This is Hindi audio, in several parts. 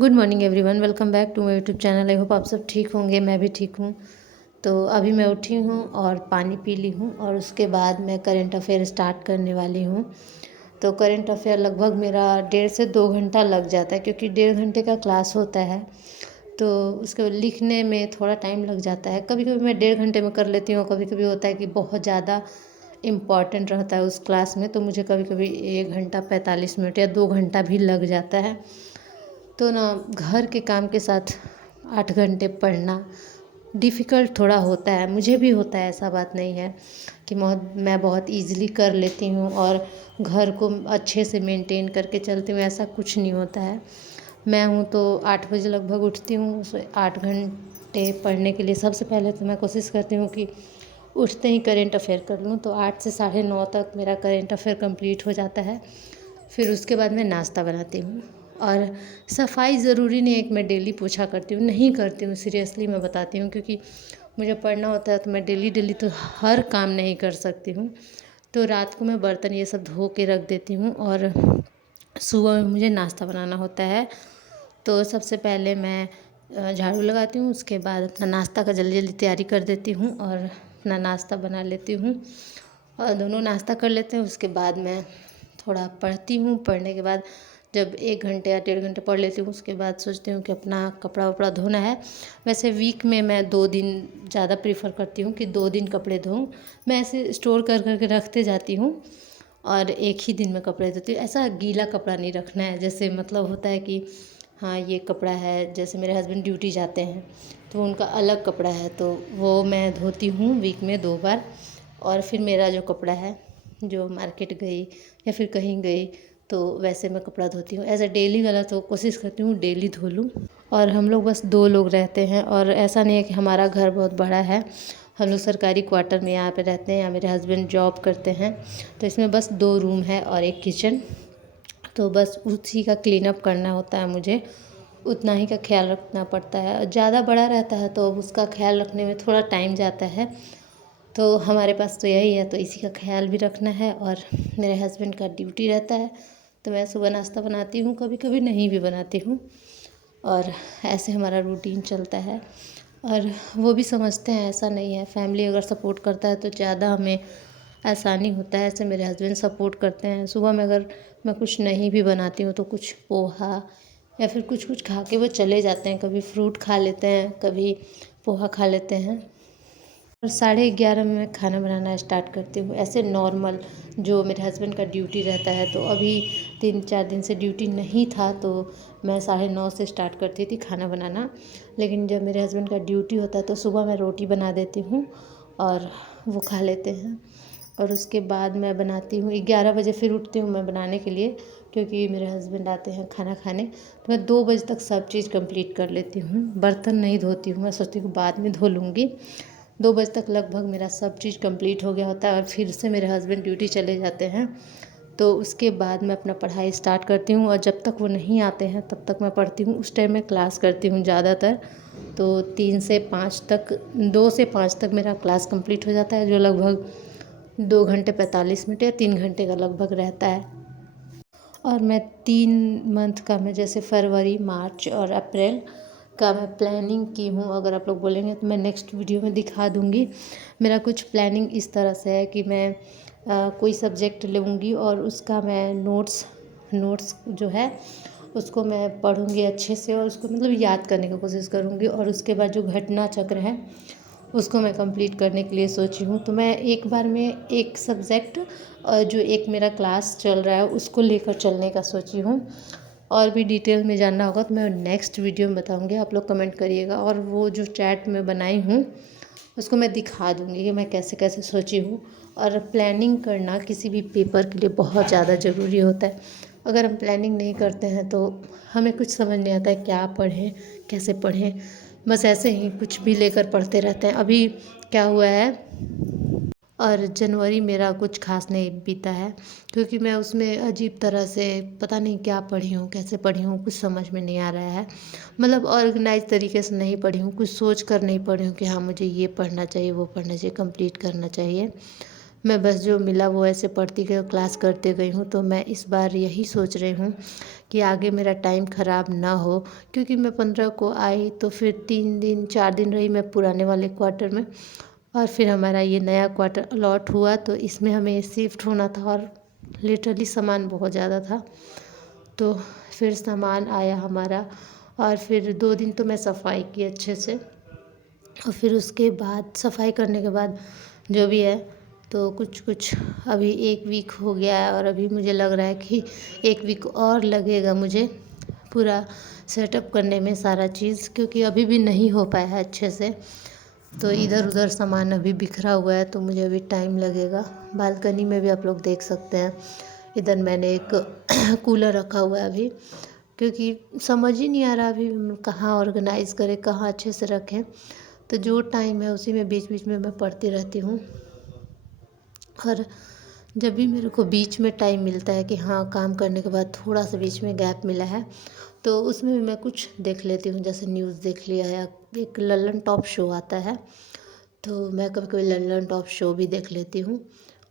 Good morning everyone, welcome back to my YouTube channel. I hope आप सब ठीक होंगे, मैं भी ठीक हूँ। तो अभी मैं उठी हूँ और पानी पी ली हूँ और उसके बाद मैं करंट अफेयर स्टार्ट करने वाली हूँ। तो करंट अफेयर लगभग मेरा 1.5 से 2 घंटा लग जाता है, क्योंकि 1.5 घंटे का क्लास होता है। तो उसके लिखने में थोड़ा टाइम लग जाता है। कभी कभी मैं 1.5 घंटे में कर लेती हूँ, कभी कभी होता है कि बहुत ज़्यादा इम्पॉर्टेंट रहता है उस क्लास में, तो मुझे कभी कभी 1 घंटा 45 मिनट या 2 घंटा भी लग जाता है। तो ना, घर के काम के साथ 8 घंटे पढ़ना डिफ़िकल्ट थोड़ा होता है, मुझे भी होता है। ऐसा बात नहीं है कि मैं बहुत ईज़िली कर लेती हूँ और घर को अच्छे से मेंटेन करके चलती हूँ, ऐसा कुछ नहीं होता है। मैं हूँ तो 8 बजे लगभग उठती हूँ, सो 8 घंटे पढ़ने के लिए सबसे पहले तो मैं कोशिश करती हूँ कि उठते ही करेंट अफेयर कर लूँ। तो 8 से 9:30 तक मेरा करेंट अफेयर कंप्लीट हो जाता है। फिर उसके बाद मैं नाश्ता बनाती हूँ। और सफाई ज़रूरी नहीं है कि मैं डेली पोछा करती हूँ, नहीं करती हूँ, सीरियसली मैं बताती हूँ, क्योंकि मुझे पढ़ना होता है तो मैं डेली डेली तो हर काम नहीं कर सकती हूँ। तो रात को मैं बर्तन ये सब धो के रख देती हूँ और सुबह में मुझे नाश्ता बनाना होता है। तो सबसे पहले मैं झाड़ू लगाती हूँ, उसके बाद अपना नाश्ता का जल्दी जल्दी तैयारी कर देती हूँ और अपना नाश्ता बना लेती हूँ और दोनों नाश्ता कर लेते हैं। उसके बाद मैं थोड़ा पढ़ती हूँ। पढ़ने के बाद जब 1 घंटे या 1.5 घंटे पढ़ लेती हूँ, उसके बाद सोचती हूँ कि अपना कपड़ा वपड़ा धोना है। वैसे वीक में मैं 2 दिन ज़्यादा प्रीफर करती हूँ कि 2 दिन कपड़े धोऊँ। मैं ऐसे स्टोर कर करके रखते जाती हूँ और एक ही दिन में कपड़े धोती हूँ। ऐसा गीला कपड़ा नहीं रखना है, जैसे मतलब होता है कि हाँ ये कपड़ा है, जैसे मेरे हस्बैंड ड्यूटी जाते हैं तो उनका अलग कपड़ा है, तो वो मैं धोती हूँ वीक में 2 बार। और फिर मेरा जो कपड़ा है, जो मार्केट गई या फिर कहीं गई, तो वैसे मैं कपड़ा धोती हूँ। एज अ डेली वाला तो कोशिश करती हूँ डेली धो लूँ। और हम लोग बस 2 लोग रहते हैं और ऐसा नहीं है कि हमारा घर बहुत बड़ा है। हम लोग सरकारी क्वार्टर में यहाँ पे रहते हैं, या मेरे हस्बैंड जॉब करते हैं, तो इसमें बस 2 रूम है और एक किचन। तो बस उसी का क्लीन अप करना होता है मुझे, उतना ही का ख्याल रखना पड़ता है। ज़्यादा बड़ा रहता है तो अब उसका ख्याल रखने में थोड़ा टाइम जाता है। तो हमारे पास तो यही है, तो इसी का ख्याल भी रखना है। और मेरे हस्बैंड का ड्यूटी रहता है, तो मैं सुबह नाश्ता बनाती हूँ, कभी कभी नहीं भी बनाती हूँ, और ऐसे हमारा रूटीन चलता है। और वो भी समझते हैं, ऐसा नहीं है। फैमिली अगर सपोर्ट करता है तो ज़्यादा हमें आसानी होता है। ऐसे मेरे हस्बैंड सपोर्ट करते हैं। सुबह में अगर मैं कुछ नहीं भी बनाती हूँ तो कुछ पोहा या फिर कुछ कुछ खा के वो चले जाते हैं। कभी फ्रूट खा लेते हैं, कभी पोहा खा लेते हैं। और 11:30 में मैं खाना बनाना स्टार्ट करती हूँ, ऐसे नॉर्मल जो मेरे हस्बैंड का ड्यूटी रहता है। तो अभी 3-4 दिन से ड्यूटी नहीं था, तो मैं 9:30 से स्टार्ट करती थी खाना बनाना। लेकिन जब मेरे हस्बैंड का ड्यूटी होता है तो सुबह मैं रोटी बना देती हूँ और वो खा लेते हैं। और उसके बाद मैं बनाती हूँ, 11 बजे फिर उठती हूँ मैं बनाने के लिए, क्योंकि मेरे हस्बैंड आते हैं खाना खाने। तो मैं 2 बजे तक सब चीज़ कंप्लीट कर लेती हूँ। बर्तन नहीं धोती हूँ, मैं सोचती हूँ बाद में धो लूँगी। 2 बजे तक लगभग मेरा सब चीज़ कंप्लीट हो गया होता है और फिर से मेरे हस्बैंड ड्यूटी चले जाते हैं। तो उसके बाद मैं अपना पढ़ाई स्टार्ट करती हूँ और जब तक वो नहीं आते हैं तब तक मैं पढ़ती हूँ। उस टाइम मैं क्लास करती हूँ ज़्यादातर, तो 3 से 5 तक, 2 से 5 तक मेरा क्लास कंप्लीट हो जाता है, जो लगभग 2 घंटे 45 मिनट या 3 घंटे का लगभग रहता है। और मैं 3 मंथ का, मैं जैसे फरवरी, मार्च और अप्रैल का मैं प्लानिंग की हूँ। अगर आप लोग बोलेंगे तो मैं नेक्स्ट वीडियो में दिखा दूँगी। मेरा कुछ प्लानिंग इस तरह से है कि मैं कोई सब्जेक्ट लूँगी और उसका मैं नोट्स जो है उसको मैं पढ़ूँगी अच्छे से और उसको मतलब याद करने की कोशिश करूँगी। और उसके बाद जो घटना चक्र है उसको मैं कंप्लीट करने के लिए सोची हूँ। तो मैं एक बार में एक सब्जेक्ट, जो एक मेरा क्लास चल रहा है उसको लेकर चलने का सोची हूँ। और भी डिटेल में जानना होगा तो मैं नेक्स्ट वीडियो में बताऊँगी, आप लोग कमेंट करिएगा। और वो जो चैट में बनाई हूँ उसको मैं दिखा दूँगी कि मैं कैसे कैसे सोची हूँ। और प्लानिंग करना किसी भी पेपर के लिए बहुत ज़्यादा ज़रूरी होता है। अगर हम प्लानिंग नहीं करते हैं तो हमें कुछ समझ नहीं आता है क्या पढ़ें, कैसे पढ़ें। बस ऐसे ही कुछ भी लेकर पढ़ते रहते हैं। अभी क्या हुआ है, और जनवरी मेरा कुछ खास नहीं बीता है, क्योंकि मैं उसमें अजीब तरह से पता नहीं क्या पढ़ी हूँ, कैसे पढ़ी हूँ, कुछ समझ में नहीं आ रहा है। मतलब ऑर्गेनाइज तरीके से नहीं पढ़ी हूँ, कुछ सोच कर नहीं पढ़ी हूँ कि हाँ मुझे ये पढ़ना चाहिए, वो पढ़ना चाहिए, कंप्लीट करना चाहिए। मैं बस जो मिला वो ऐसे पढ़ती गई और क्लास करते गई हूँ। तो मैं इस बार यही सोच रही हूँ कि आगे मेरा टाइम ख़राब ना हो, क्योंकि मैं 15 को आई तो फिर 3 दिन 4 दिन रही मैं पुराने वाले क्वार्टर में, और फिर हमारा ये नया क्वार्टर अलॉट हुआ तो इसमें हमें शिफ्ट होना था, और लिटरली सामान बहुत ज़्यादा था। तो फिर सामान आया हमारा, और फिर 2 दिन तो मैं सफाई की अच्छे से, और फिर उसके बाद सफाई करने के बाद जो भी है तो कुछ कुछ अभी 1 वीक हो गया है, और अभी मुझे लग रहा है कि 1 वीक और लगेगा मुझे पूरा सेटअप करने में सारा चीज़, क्योंकि अभी भी नहीं हो पाया है अच्छे से। तो इधर उधर सामान अभी बिखरा हुआ है तो मुझे अभी टाइम लगेगा। बालकनी में भी आप लोग देख सकते हैं, इधर मैंने एक कूलर रखा हुआ है अभी, क्योंकि समझ ही नहीं आ रहा अभी हम कहाँ ऑर्गेनाइज़ करें, कहाँ अच्छे से रखें। तो जो टाइम है उसी में बीच बीच में मैं पढ़ती रहती हूँ, और जब भी मेरे को बीच में टाइम मिलता है कि हाँ काम करने के बाद थोड़ा सा बीच में गैप मिला है, तो उसमें भी मैं कुछ देख लेती हूँ, जैसे न्यूज़ देख लिया, या एक लल्लन टॉप शो आता है तो मैं कभी कभी लल्लन टॉप शो भी देख लेती हूँ।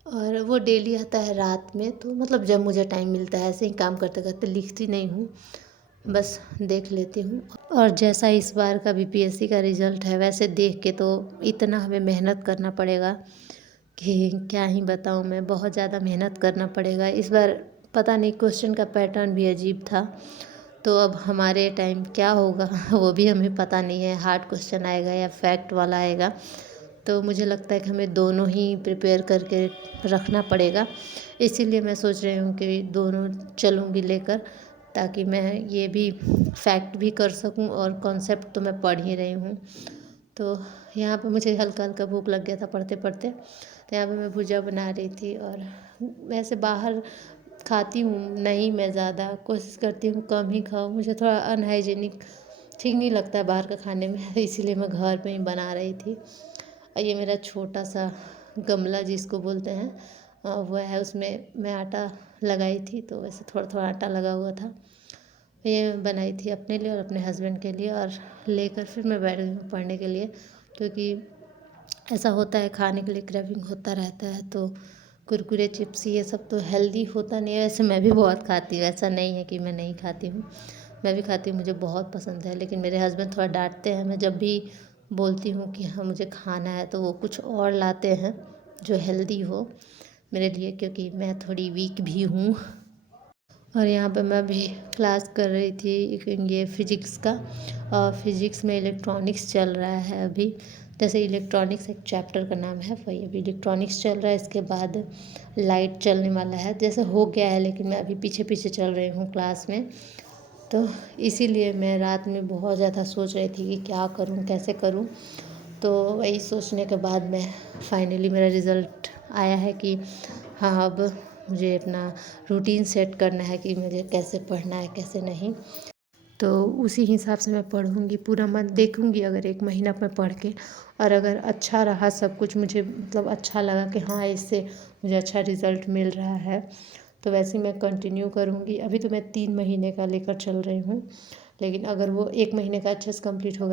और वो डेली आता है रात में, तो मतलब जब मुझे टाइम मिलता है, ऐसे ही काम करते करते लिखती नहीं हूँ, बस देख लेती हूँ। और जैसा इस बार का बीपीएससी का रिज़ल्ट है, वैसे देख के तो इतना हमें मेहनत करना पड़ेगा कि क्या ही बताऊँ मैं, बहुत ज़्यादा मेहनत करना पड़ेगा इस बार। पता नहीं क्वेश्चन का पैटर्न भी अजीब था, तो अब हमारे टाइम क्या होगा वो भी हमें पता नहीं है, हार्ड क्वेश्चन आएगा या फैक्ट वाला आएगा। तो मुझे लगता है कि हमें दोनों ही प्रिपेयर करके रखना पड़ेगा, इसीलिए मैं सोच रही हूँ कि दोनों चलूँगी लेकर, ताकि मैं ये भी फैक्ट भी कर सकूँ और कॉन्सेप्ट तो मैं पढ़ ही रही हूँ। तो यहाँ पे मुझे हल्का हल्का भूख लग गया था पढ़ते पढ़ते, तो यहाँ पे मैं भुजिया बना रही थी। और वैसे बाहर खाती हूँ नहीं, मैं ज़्यादा कोशिश करती हूँ कम ही खाऊँ, मुझे थोड़ा अनहाइजीनिक ठीक नहीं लगता है बाहर का खाने में, इसीलिए मैं घर में ही बना रही थी। और ये मेरा छोटा सा गमला जिसको बोलते हैं वो है, उसमें मैं आटा लगाई थी, तो वैसे थोड़ा थोड़ा आटा लगा हुआ था। ये बनाई थी अपने लिए और अपने हस्बैंड के लिए, और लेकर फिर मैं बैठ गई हूँ पढ़ने के लिए, क्योंकि ऐसा होता है खाने के लिए क्रेविंग होता रहता है। तो कुरकुरे चिप्स ये सब तो हेल्दी होता नहीं है, वैसे मैं भी बहुत खाती हूँ, ऐसा नहीं है कि मैं नहीं खाती हूँ, मैं भी खाती हूँ, मुझे बहुत पसंद है। लेकिन मेरे हस्बैंड थोड़ा डांटते हैं, मैं जब भी बोलती हूँ कि हाँ मुझे खाना है, तो वो कुछ और लाते हैं जो हेल्दी हो मेरे लिए, क्योंकि मैं थोड़ी वीक भी हूँ। और यहाँ पे मैं भी क्लास कर रही थी ये फिजिक्स का, और फिजिक्स में इलेक्ट्रॉनिक्स चल रहा है अभी। जैसे इलेक्ट्रॉनिक्स एक चैप्टर का नाम है, वही अभी इलेक्ट्रॉनिक्स चल रहा है, इसके बाद लाइट चलने वाला है, जैसे हो गया है, लेकिन मैं अभी पीछे पीछे चल रही हूँ क्लास में। तो इसीलिए मैं रात में बहुत ज़्यादा सोच रही थी कि क्या करूँ कैसे करूँ। तो वही सोचने के बाद मैं फाइनली मेरा रिज़ल्ट आया है कि हाँ अब मुझे अपना रूटीन सेट करना है कि मुझे कैसे पढ़ना है कैसे नहीं। तो उसी हिसाब से मैं पढ़ूँगी, पूरा मंथ देखूँगी, अगर 1 महीना मैं पढ़ के, और अगर अच्छा रहा सब कुछ, मुझे मतलब अच्छा लगा कि हाँ इससे मुझे अच्छा रिज़ल्ट मिल रहा है, तो वैसे मैं कंटिन्यू करूँगी। अभी तो मैं 3 महीने का लेकर चल रही हूँ, लेकिन अगर वो 1 महीने का अच्छे से कंप्लीट हो गया